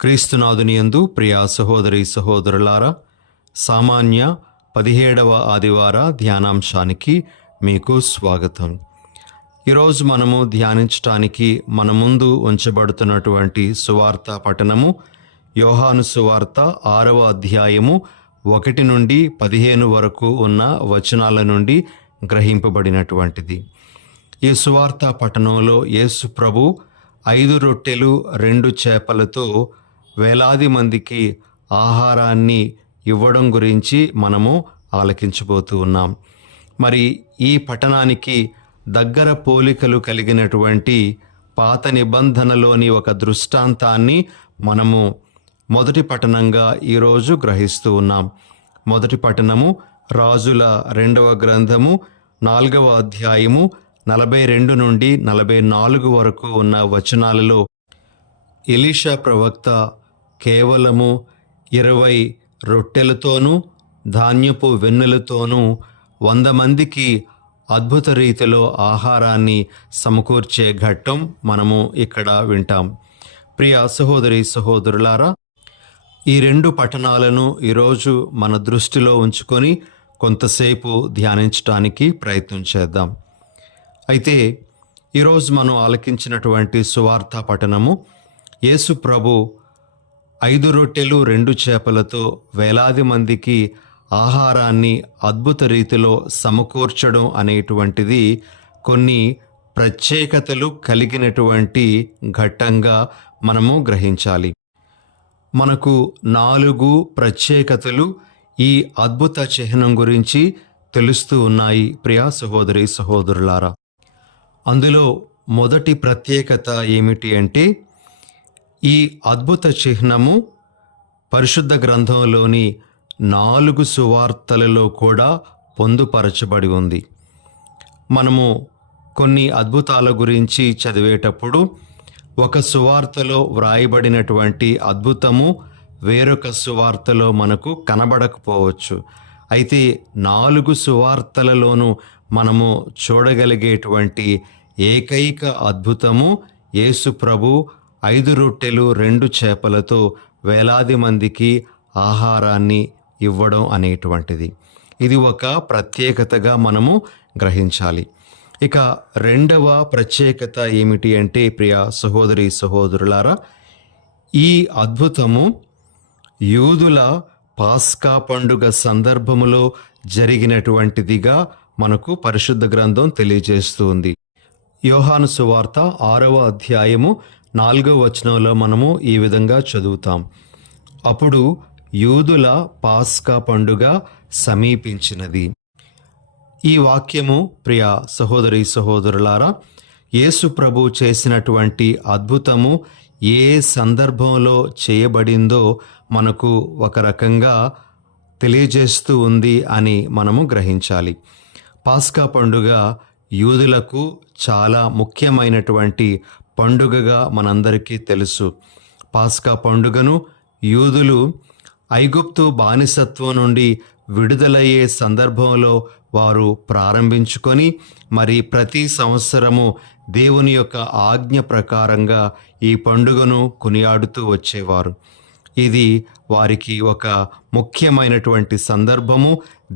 క్రీస్తునాథునియందు ప్రియా సహోదరి సహోదరులారా, సామాన్య 17వ ఆదివార ధ్యానాంశానికి మీకు స్వాగతం. ఈరోజు మనము ధ్యానించటానికి మన ముందు ఉంచబడుతున్నటువంటి సువార్త పఠనము యోహాను సువార్త 6వ అధ్యాయము 1 నుండి 15 వరకు ఉన్న వచనాల నుండి గ్రహింపబడినటువంటిది. ఈ సువార్త పఠనంలో యేసు ప్రభు 5 రొట్టెలు 2 చేపలతో వేలాది మందికి ఆహారాన్ని ఇవ్వడం గురించి మనము ఆలకించబోతూ ఉన్నాం. మరి ఈ పట్టణానికి దగ్గర పోలికలు కలిగినటువంటి పాత నిబంధనలోని ఒక దృష్టాంతాన్ని మనము మొదటి పట్టణంగా ఈరోజు గ్రహిస్తూ ఉన్నాం. మొదటి పట్టణము రాజుల 2వ గ్రంథము 4వ అధ్యాయము 42 నుండి 44 వరకు ఉన్న వచనాలలో ఎలీషా ప్రవక్త కేవలము 20 రొట్టెలతోనూ ధాన్యపు వెన్నులతోనూ 100 మందికి అద్భుత రీతిలో ఆహారాన్ని సమకూర్చే ఘట్టం మనము ఇక్కడ వింటాం. ప్రియ సహోదరి సహోదరులారా, ఈ 2 పట్టణాలను ఈరోజు మన దృష్టిలో ఉంచుకొని కొంతసేపు ధ్యానించడానికి ప్రయత్నం చేద్దాం. అయితే ఈరోజు మనం ఆలకించినటువంటి సువార్త పఠనము యేసు ప్రభు 5 రొట్టెలు 2 చేపలతో వేలాది మందికి ఆహారాన్ని అద్భుత రీతిలో సమకూర్చడం అనేటువంటిది కొన్ని ప్రత్యేకతలు కలిగినటువంటి ఘట్టంగా మనము గ్రహించాలి. మనకు 4 ప్రత్యేకతలు ఈ అద్భుత చిహ్నం గురించి తెలుస్తూ ఉన్నాయి ప్రియా సహోదరి సహోదరులారా. అందులో మొదటి ప్రత్యేకత ఏమిటి అంటే, ఈ అద్భుత చిహ్నము పరిశుద్ధ గ్రంథంలోని 4 సువార్తలలో కూడా పొందుపరచబడి ఉంది. మనము కొన్ని అద్భుతాల గురించి చదివేటప్పుడు ఒక సువార్తలో వ్రాయబడినటువంటి అద్భుతము వేరొక సువార్తలో మనకు కనబడకపోవచ్చు. అయితే 4 సువార్తలలోనూ మనము చూడగలిగేటువంటి ఏకైక అద్భుతము యేసు ప్రభు 5 రొట్టెలు 2 చేపలతో వేలాది మందికి ఆహారాన్ని ఇవ్వడం అనేటువంటిది. ఇది ఒక ప్రత్యేకతగా మనము గ్రహించాలి. ఇక రెండవ ప్రత్యేకత ఏమిటి అంటే, ప్రియ సహోదరి సహోదరులారా, ఈ అద్భుతము యూదుల పాస్కా పండుగ సందర్భములో జరిగినటువంటిదిగా మనకు పరిశుద్ధ గ్రంథం తెలియజేస్తూ ఉంది. యోహాను సువార్త 6వ అధ్యాయము 4వ వచనంలో మనము ఈ విధంగా చదువుతాం. అప్పుడు యూదుల పాస్కా పండుగ సమీపించినది. ఈ వాక్యము ప్రియ సహోదరి సహోదరులారా, యేసు ప్రభు చేసినటువంటి అద్భుతము ఏ సందర్భంలో చేయబడిందో మనకు ఒక రకంగా తెలియజేస్తూ ఉంది అని మనము గ్రహించాలి. పాస్కా పండుగ యూదులకు చాలా ముఖ్యమైనటువంటి పండుగగా మనందరికీ తెలుసు. పాస్కా పండుగను యూదులు ఐగుప్తు బానిసత్వం నుండి విడుదలయ్యే సందర్భంలో వారు ప్రారంభించుకొని మరి ప్రతి సంవత్సరము దేవుని యొక్క ఆజ్ఞ ప్రకారంగా ఈ పండుగను కొనియాడుతూ వచ్చేవారు. ఇది వారికి ఒక ముఖ్యమైనటువంటి సందర్భము,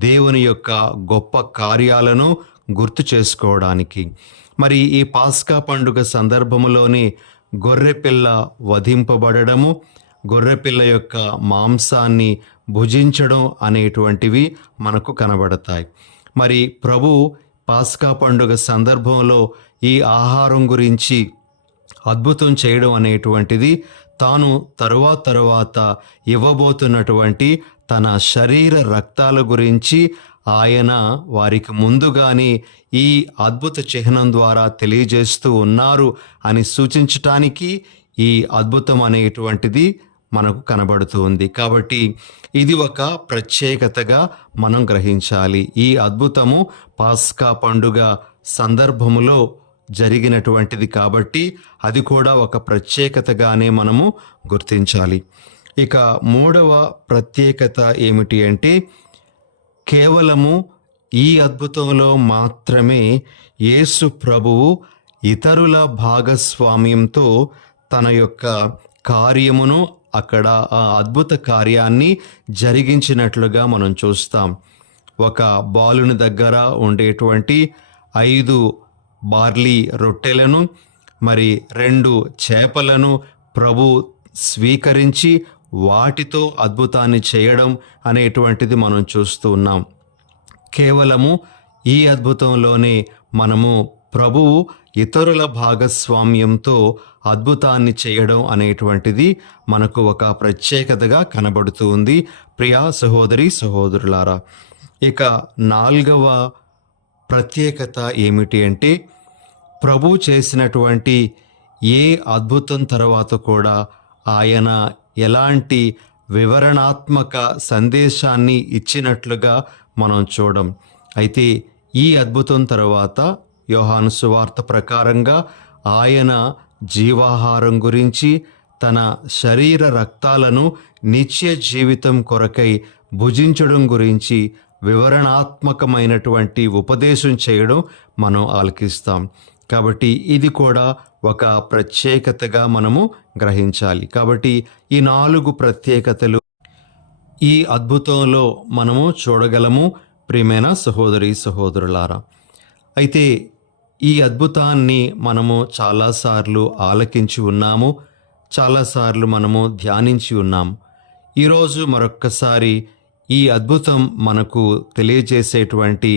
దేవుని యొక్క గొప్ప కార్యాలను గుర్తు చేసుకోవడానికి. మరి ఈ పాస్కా పండుగ సందర్భములోని గొర్రెపిల్ల వధింపబడము, గొర్రెపిల్ల యొక్క మాంసాన్ని భుజించడం అనేటువంటివి మనకు కనబడతాయి. మరి ప్రభు పాస్కా పండుగ సందర్భంలో ఈ ఆహారం గురించి అద్భుతం చేయడం అనేటువంటిది తాను తరువాత ఇవ్వబోతున్నటువంటి తన శరీర రక్తాల గురించి ఆయన వారికి ముందుగానే ఈ అద్భుత చిహ్నం ద్వారా తెలియజేస్తూ ఉన్నారు అని సూచించటానికి ఈ అద్భుతం అనేటువంటిది మనకు కనబడుతూ ఉంది. కాబట్టి ఇది ఒక ప్రత్యేకతగా మనం గ్రహించాలి. ఈ అద్భుతము పాస్కా పండుగ సందర్భములో జరిగినటువంటిది కాబట్టి అది కూడా ఒక ప్రత్యేకతగానే మనము గుర్తించాలి. ఇక 3వ ప్రత్యేకత ఏమిటి అంటే, కేవలము ఈ అద్భుతంలో మాత్రమే యేసు ప్రభువు ఇతరుల భాగస్వామ్యంతో తన యొక్క కార్యమును అక్కడ ఆ అద్భుత కార్యాన్ని జరిగించినట్లుగా మనం చూస్తాం. ఒక బాలుని దగ్గర ఉండేటువంటి 5 బార్లీ రొట్టెలను మరి 2 చేపలను ప్రభు స్వీకరించి వాటితో అద్భుతాన్ని చేయడం అనేటువంటిది మనం చూస్తూ ఉన్నాం. కేవలము ఈ అద్భుతంలోనే మనము ప్రభువు ఇతరుల భాగస్వామ్యంతో అద్భుతాన్ని చేయడం అనేటువంటిది మనకు ఒక ప్రత్యేకతగా కనబడుతూ ఉంది. ప్రియా సహోదరి సహోదరులారా, ఇక 4వ ప్రత్యేకత ఏమిటి అంటే, ప్రభు చేసినటువంటి ఏ అద్భుతం తర్వాత కూడా ఆయన ఎలాంటి వివరణాత్మక సందేశాన్ని ఇచ్చినట్లుగా మనం చూడం. అయితే ఈ అద్భుతం తర్వాత యోహాను సువార్త ప్రకారంగా ఆయన జీవాహారం గురించి, తన శరీర రక్తాలను నిత్య జీవితం కొరకై భుజించడం గురించి వివరణాత్మకమైనటువంటి ఉపదేశం చేయడం మనం ఆలకిస్తాం. కాబట్టి ఇది కూడా ఒక ప్రత్యేకతగా మనము గ్రహించాలి. కాబట్టి ఈ 4 ప్రత్యేకతలు ఈ అద్భుతంలో మనము చూడగలము. ప్రియమైన సహోదరి సహోదరులారా, అయితే ఈ అద్భుతాన్ని మనము చాలాసార్లు ఆలకించి ఉన్నాము, చాలాసార్లు మనము ధ్యానించి ఉన్నాము. ఈరోజు మరొక్కసారి ఈ అద్భుతం మనకు తెలియజేసేటువంటి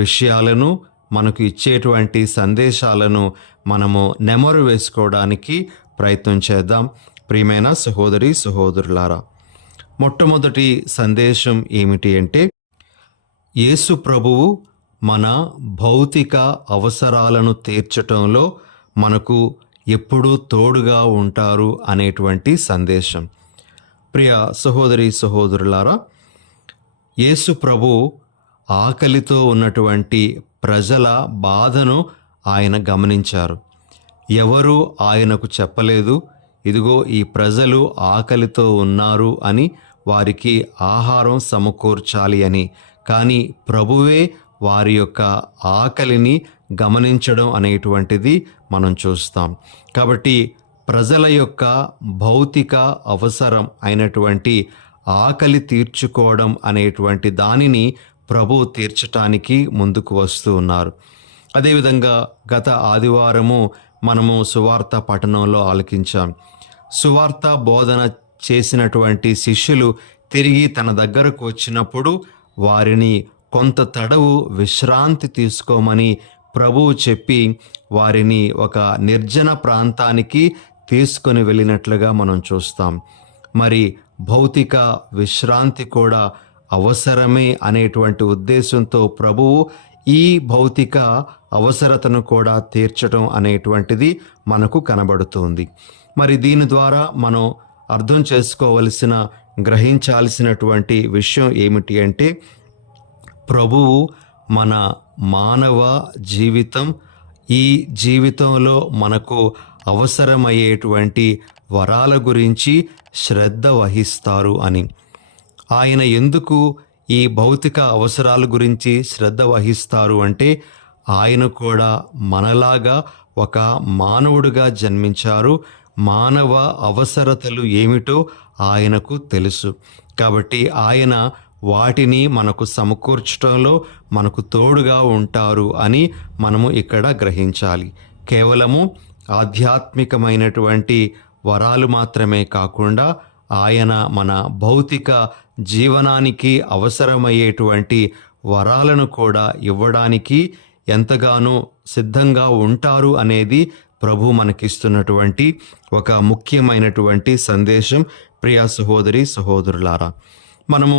విషయాలను, మనకు ఇచ్చేటువంటి సందేశాలను మనము నెమరు వేసుకోవడానికి ప్రయత్నం చేద్దాం. ప్రియమైన సహోదరి సహోదరులారా, మొట్టమొదటి సందేశం ఏమిటి అంటే, యేసు ప్రభువు మన భౌతిక అవసరాలను తీర్చటంలో మనకు ఎప్పుడూ తోడుగా ఉంటారు అనేటువంటి సందేశం. ప్రియ సహోదరి సహోదరులారా, యేసు ప్రభు ఆకలితో ఉన్నటువంటి ప్రజల బాధను ఆయన గమనించారు. ఎవరు ఆయనకు చెప్పలేదు, ఇదిగో ఈ ప్రజలు ఆకలితో ఉన్నారు అని, వారికి ఆహారం సమకూర్చాలి అని. కానీ ప్రభువే వారి యొక్క ఆకలిని గమనించడం అనేటువంటిది మనం చూస్తాం. కాబట్టి ప్రజల యొక్క భౌతిక అవసరం అయినటువంటి ఆకలి తీర్చుకోవడం అనేటువంటి దానిని ప్రభు తీర్చటానికి ముందుకు వస్తూ ఉన్నారు. అదేవిధంగా గత ఆదివారము మనము సువార్త పఠనంలో ఆలకించాం. సువార్త బోధన చేసినటువంటి శిష్యులు తిరిగి తన దగ్గరకు వచ్చినప్పుడు వారిని కొంత తడవు విశ్రాంతి తీసుకోమని ప్రభువు చెప్పి వారిని ఒక నిర్జన ప్రాంతానికి తీసుకొని వెళ్ళినట్లుగా మనం చూస్తాం. మరి భౌతిక విశ్రాంతి కూడా అవసరమే అనేటువంటి ఉద్దేశంతో ప్రభువు ఈ భౌతిక అవసరతను కూడా తీర్చడం అనేటువంటిది మనకు కనబడుతుంది. మరి దీని ద్వారా మనం అర్థం చేసుకోవలసిన, గ్రహించాల్సినటువంటి విషయం ఏమిటి అంటే, ప్రభువు మన మానవ జీవితం, ఈ జీవితంలో మనకు అవసరమయ్యేటువంటి వరాల గురించి శ్రద్ధ వహిస్తారు అని. ఆయన ఎందుకు ఈ భౌతిక అవసరాల గురించి శ్రద్ధ వహిస్తారు అంటే, ఆయన కూడా మనలాగా ఒక మానవుడిగా జన్మించారు. మానవ అవసరతలు ఏమిటో ఆయనకు తెలుసు. కాబట్టి ఆయన వాటిని మనకు సమకూర్చడంలో మనకు తోడుగా ఉంటారు అని మనము ఇక్కడ గ్రహించాలి. కేవలము ఆధ్యాత్మికమైనటువంటి వరాలు మాత్రమే కాకుండా ఆయన మన భౌతిక జీవనానికి అవసరమయ్యేటువంటి వరాలను కూడా ఇవ్వడానికి ఎంతగానో సిద్ధంగా ఉంటారు అనేది ప్రభు మనకిస్తున్నటువంటి ఒక ముఖ్యమైనటువంటి సందేశం. ప్రియా సహోదరి సహోదరులారా, మనము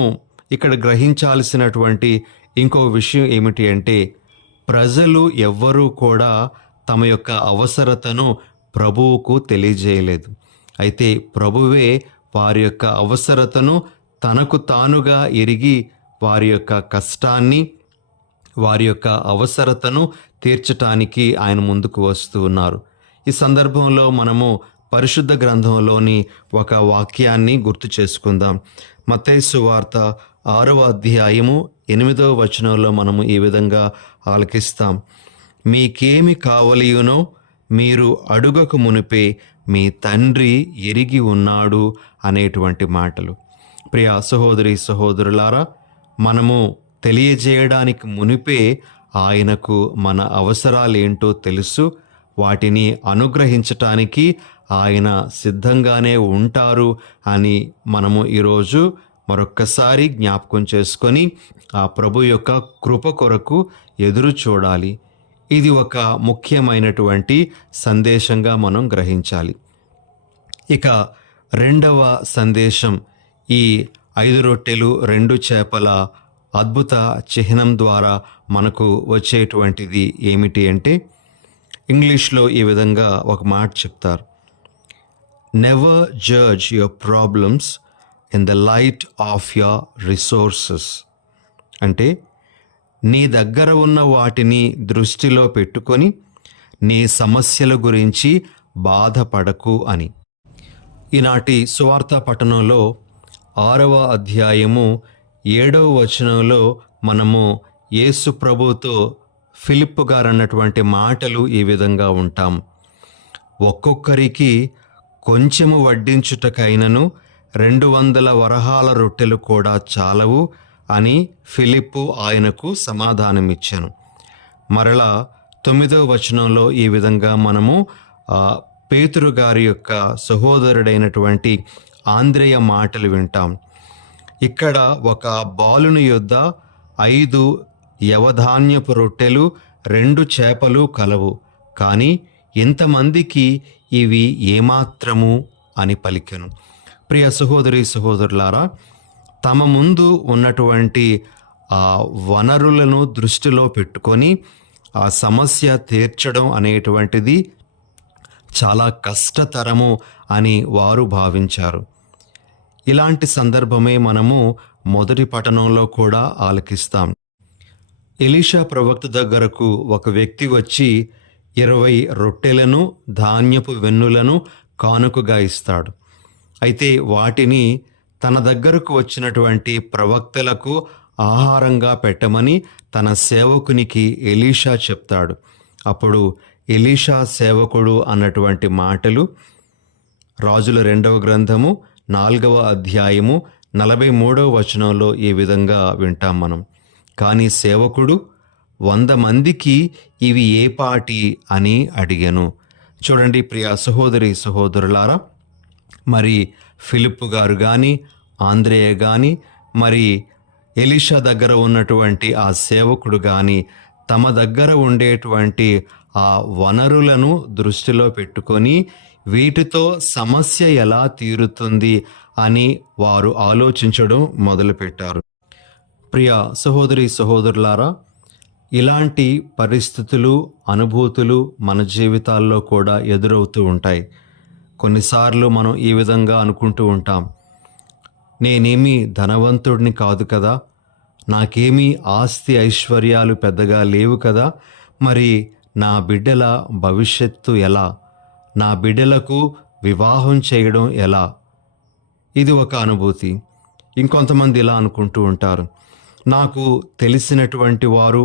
ఇక్కడ గ్రహించాల్సినటువంటి ఇంకో విషయం ఏమిటి అంటే, ప్రజలు ఎవ్వరూ కూడా తమ యొక్క అవసరతను ప్రభువుకు తెలియజేయలేదు. అయితే ప్రభువే వారి యొక్క అవసరతను తనకు తానుగా ఎరిగి వారి యొక్క కష్టాన్ని, వారి యొక్క అవసరతను తీర్చటానికి ఆయన ముందుకు వస్తూ ఉన్నారు. ఈ సందర్భంలో మనము పరిశుద్ధ గ్రంథంలోని ఒక వాక్యాన్ని గుర్తు చేసుకుందాం. మత్తయి సువార్త 6వ అధ్యాయము 8వ వచనంలో మనము ఈ విధంగా ఆలకిస్తాం. మీకేమి కావలియునో మీరు అడుగక మునిపే మీ తండ్రి ఎరిగి ఉన్నాడు అనేటువంటి మాటలు. ప్రియ సహోదరి సహోదరులారా, మనము తెలియజేయడానికి మునిపే ఆయనకు మన అవసరాలేంటో తెలుసు. వాటిని అనుగ్రహించటానికి ఆయన సిద్ధంగానే ఉంటారు అని మనము ఈరోజు మరొక్కసారి జ్ఞాపకం చేసుకొని ఆ ప్రభు యొక్క కృప కొరకు ఎదురు చూడాలి. ఇది ఒక ముఖ్యమైనటువంటి సందేశంగా మనం గ్రహించాలి. ఇక రెండవ సందేశం, ఈ 5 రొట్టెలు 2 చేపల అద్భుత చిహ్నం ద్వారా మనకు వచ్చేటువంటిది ఏమిటి అంటే, ఇంగ్లీష్లో ఈ విధంగా ఒక మాట చెప్తారు: never judge your problems in the light of your resources. అంటే నీ దగ్గర ఉన్న వాటిని దృష్టిలో పెట్టుకొని నీ సమస్యల గురించి బాధపడకు అని. ఈనాటి సువార్త పఠనంలో 6వ అధ్యాయము 7వ వచనంలో మనము యేసు ప్రభుతో ఫిలిప్పు గారు అన్నటువంటి మాటలు ఈ విధంగా ఉంటాం: ఒక్కొక్కరికి కొంచెము వడ్డించుటకైనను 200 వరహాల రొట్టెలు కూడా చాలవు అని ఫిలిప్పు ఆయనకు సమాధానమిచ్చాను. మరలా 9వ వచనంలో ఈ విధంగా మనము పేతురు గారి యొక్క సహోదరుడైనటువంటి ఆంద్రేయ మాటలు వింటాం. ఇక్కడ ఒక బాలుని యొద్ద 5 యవధాన్యపు రొట్టెలు 2 చేపలు కలవు, కానీ ఇంతమందికి ఇవి ఏమాత్రము అని పలికెను. ప్రియ సహోదరి సహోదరులారా, తమ ముందు ఉన్నటువంటి ఆ వనరులను దృష్టిలో పెట్టుకొని ఆ సమస్య తీర్చడం అనేటువంటిది చాలా కష్టతరము అని వారు భావించారు. ఇలాంటి సందర్భమే మనము మొదటి పఠనంలో కూడా ఆలకిస్తాం. ఎలీషా ప్రవక్త దగ్గరకు ఒక వ్యక్తి వచ్చి 20 రొట్టెలను ధాన్యపు వెన్నులను కానుకగా ఇస్తాడు. అయితే వాటిని తన దగ్గరకు వచ్చినటువంటి ప్రవక్తలకు ఆహారంగా పెట్టమని తన సేవకునికి ఎలీషా చెప్తాడు. అప్పుడు ఎలీషా సేవకుడు అన్నటువంటి మాటలు రాజుల 2వ గ్రంథము 4వ అధ్యాయము 43వ వచనంలో ఈ విధంగా వింటాం మనం: కానీ సేవకుడు 100 మందికి ఇవి ఏ పాటి అని అడిగాను. చూడండి ప్రియ సహోదరి సహోదరులారా, మరి ఫిలిప్పు గారు కానీ ఆంద్రేయ కానీ మరి ఎలీషా దగ్గర ఉన్నటువంటి ఆ సేవకుడు కానీ తమ దగ్గర ఉండేటువంటి ఆ వనరులను దృష్టిలో పెట్టుకొని వీటితో సమస్య ఎలా తీరుతుంది అని వారు ఆలోచించడం మొదలుపెట్టారు. ప్రియ సహోదరి సహోదరులారా, ఇలాంటి పరిస్థితులు అనుభూతులు మన జీవితాల్లో కూడా ఎదురవుతూ ఉంటాయి. కొన్నిసార్లు మనం ఈ విధంగా అనుకుంటూ ఉంటాం: నేనేమీ ధనవంతుడిని కాదు కదా, నాకేమీ ఆస్తి ఐశ్వర్యాలు పెద్దగా లేవు కదా, మరి నా బిడ్డల భవిష్యత్తు ఎలా, నా బిడ్డలకు వివాహం చేయడం ఎలా? ఇది ఒక అనుభూతి. ఇంకొంతమంది ఇలా అనుకుంటూ ఉంటారు: నాకు తెలిసినటువంటి వారు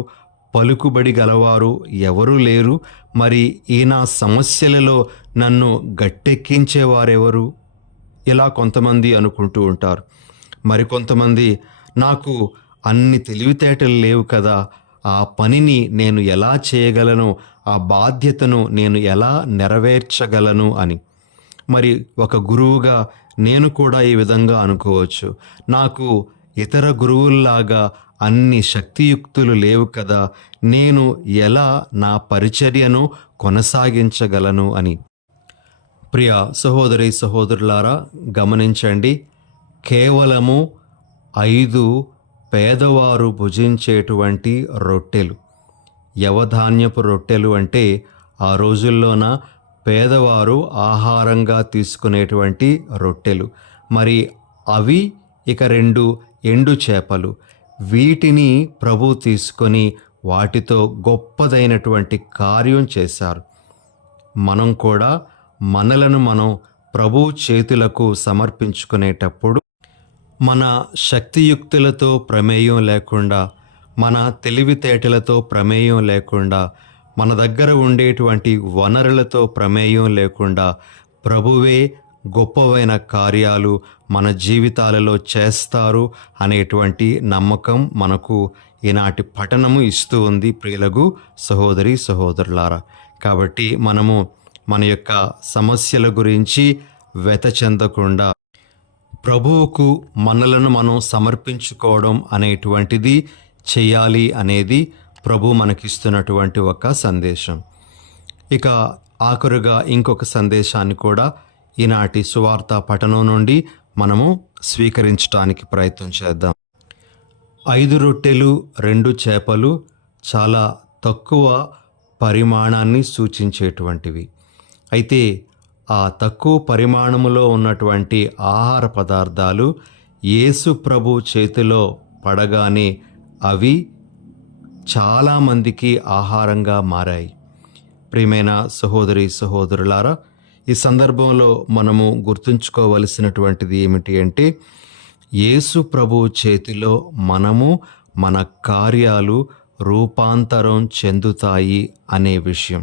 పలుకుబడి గలవారు ఎవరూ లేరు, మరి ఈ నా సమస్యలలో నన్ను గట్టెక్కించేవారెవరు? ఇలా కొంతమంది అనుకుంటూ ఉంటారు. మరికొంతమంది నాకు అన్ని తెలివితేటలు లేవు కదా, ఆ పనిని నేను ఎలా చేయగలను, ఆ బాధ్యతను నేను ఎలా నెరవేర్చగలను అని. మరి ఒక గురువుగా నేను కూడా ఈ విధంగా అనుకోవచ్చు: నాకు ఇతర గురువుల్లాగా అన్ని శక్తియుక్తులు లేవు కదా, నేను ఎలా నా పరిచర్యను కొనసాగించగలను అని. ప్రియ సహోదరి సహోదరులారా, గమనించండి, కేవలము 5 పేదవారు భుజించేటువంటి రొట్టెలు, యవధాన్యపు రొట్టెలు అంటే ఆ రోజుల్లోన పేదవారు ఆహారంగా తీసుకునేటువంటి రొట్టెలు. మరి అవి ఇక 2 ఎండు చేపలు. వీటిని ప్రభు తీసుకొని వాటితో గొప్పదైనటువంటి కార్యం చేశారు. మనం కూడా మనలను మనం ప్రభు చేతులకు సమర్పించుకునేటప్పుడు మన శక్తియుక్తులతో ప్రమేయం లేకుండా, మన తెలివితేటలతో ప్రమేయం లేకుండా, మన దగ్గర ఉండేటువంటి వనరులతో ప్రమేయం లేకుండా ప్రభువే గొప్పవైన కార్యాలు మన జీవితాలలో చేస్తారు అనేటువంటి నమ్మకం మనకు ఈనాటి పఠనము ఇస్తూ ఉంది ప్రియులకు సహోదరి సహోదరులారా. కాబట్టి మనము మన యొక్క సమస్యల గురించి వ్యత చెందకుండా ప్రభువుకు మనలను మనం సమర్పించుకోవడం అనేటువంటిది చేయాలి అనేది ప్రభు మనకిస్తున్నటువంటి ఒక సందేశం. ఇక ఆఖరుగా ఇంకొక సందేశాన్ని కూడా ఈనాటి సువార్త పఠనం నుండి మనము స్వీకరించడానికి ప్రయత్నం చేద్దాం. 5 రొట్టెలు 2 చేపలు చాలా తక్కువ పరిమాణాన్ని సూచించేటువంటివి. అయితే ఆ తక్కువ పరిమాణములో ఉన్నటువంటి ఆహార పదార్థాలు యేసు ప్రభు చేతిలో పడగానే అవి చాలామందికి ఆహారంగా మారాయి. ప్రియమైన సహోదరి సహోదరులారా, ఈ సందర్భంలో మనము గుర్తుంచుకోవలసినటువంటిది ఏమిటి అంటే, యేసు ప్రభు చేతిలో మనము మన కార్యాలు రూపాంతరం చెందుతాయి అనే విషయం.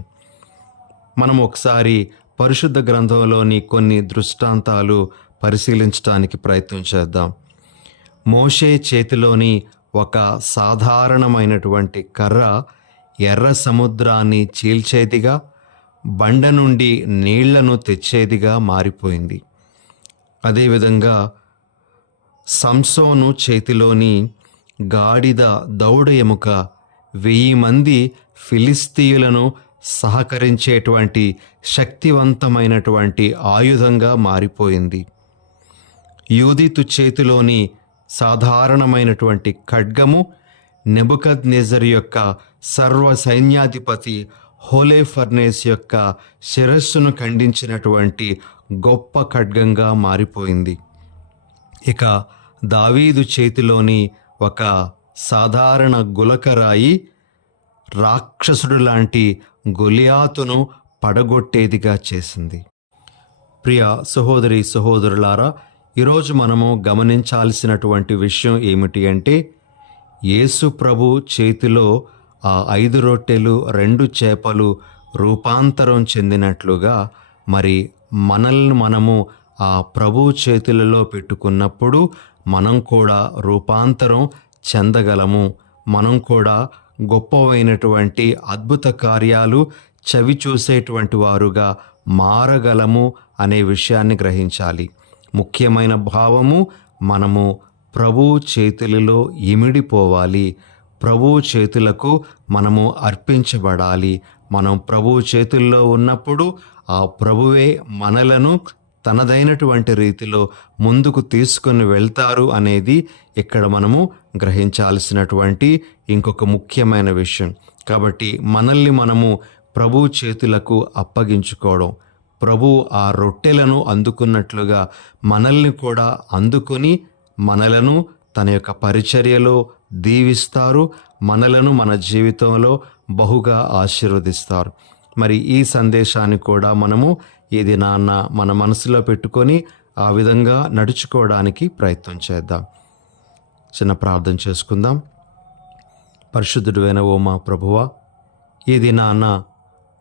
మనం ఒకసారి పరిశుద్ధ గ్రంథంలోని కొన్ని దృష్టాంతాలు పరిశీలించడానికి ప్రయత్నం చేద్దాం. మోషే చేతిలోని ఒక సాధారణమైనటువంటి కర్ర ఎర్ర సముద్రాన్ని చీల్చేదిగా, బండ నుండి నీళ్లను తెచ్చేదిగా మారిపోయింది. అదేవిధంగా సంసోను చేతిలోని గాడిద దౌడ ఎముక 1000 మంది ఫిలిస్తీయులను సహకరించేటువంటి శక్తివంతమైనటువంటి ఆయుధంగా మారిపోయింది. యూదితు చేతిలోని సాధారణమైనటువంటి ఖడ్గము నెబుకద్నెజరు యొక్క సర్వ సైన్యాధిపతి హోలేఫర్నేస్ యొక్క శిరస్సును ఖండించినటువంటి గొప్ప ఖడ్గంగా మారిపోయింది. ఇక దావీదు చేతిలోని ఒక సాధారణ గులకరాయి రాక్షసుడు లాంటి గొలియాతును పడగొట్టేదిగా చేసింది. ప్రియ సహోదరి సహోదరులారా, ఈరోజు మనము గమనించాల్సినటువంటి విషయం ఏమిటి అంటే, యేసు ప్రభు చేతిలో ఆ 5 రొట్టెలు 2 చేపలు రూపాంతరం చెందినట్లుగా మరి మనల్ని మనము ఆ ప్రభు చేతులలో పెట్టుకున్నప్పుడు మనం కూడా రూపాంతరం చెందగలము. మనం కూడా గొప్పవైనటువంటి అద్భుత కార్యాలు చవి చూసేటువంటి వారుగా మారగలము అనే విషయాన్ని గ్రహించాలి. ముఖ్యమైన భావము, మనము ప్రభు చేతులలో ఇమిడిపోవాలి. ప్రభు చేతులకు మనము అర్పించబడాలి. మనం ప్రభు చేతుల్లో ఉన్నప్పుడు ఆ ప్రభువే మనలను తనదైనటువంటి రీతిలో ముందుకు తీసుకొని వెళ్తారు అనేది ఇక్కడ మనము గ్రహించాల్సినటువంటి ఇంకొక ముఖ్యమైన విషయం. కాబట్టి మనల్ని మనము ప్రభు చేతులకు అప్పగించుకోవడం, ప్రభు ఆ రొట్టెలను అందుకున్నట్లుగా మనల్ని కూడా అందుకొని మనలను తన యొక్క పరిచర్యలో దీవిస్తారు, మనలను మన జీవితంలో బహుగా ఆశీర్వదిస్తారు. మరి ఈ సందేశాన్ని కూడా మనము ఈ దినాన్న మన మనసులో పెట్టుకొని ఆ విధంగా నడుచుకోవడానికి ప్రయత్నం చేద్దాం. చిన్న ప్రార్థన చేసుకుందాం. పరిశుద్ధుడైన ఓ మా ప్రభువా, ఈ దినాన్న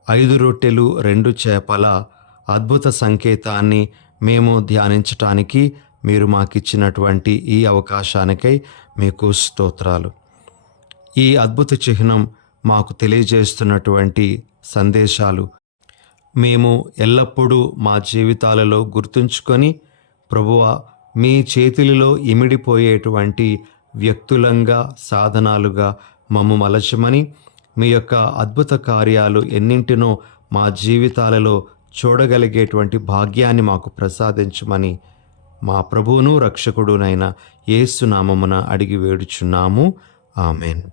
5 రొట్టెలు 2 చేపల అద్భుత సంకేతాన్ని మేము ధ్యానించటానికి మీరు మాకిచ్చినటువంటి ఈ అవకాశానికై మీకు స్తోత్రాలు. ఈ అద్భుత చిహ్నం మాకు తెలియజేస్తున్నటువంటి సందేశాలు మేము ఎల్లప్పుడూ మా జీవితాలలో గుర్తుంచుకొని, ప్రభువా, మీ చేతులలో ఇమిడిపోయేటువంటి వ్యక్తులంగా, సాధనాలుగా మమ్ము మలచమని, మీ యొక్క అద్భుత కార్యాలు ఎన్నింటినో మా జీవితాలలో చూడగలిగేటువంటి భాగ్యాన్ని మాకు ప్రసాదించమని మా ప్రభువును రక్షకుడునైన యేసు నామమున అడిగి వేడుచున్నాము. ఆమెన్.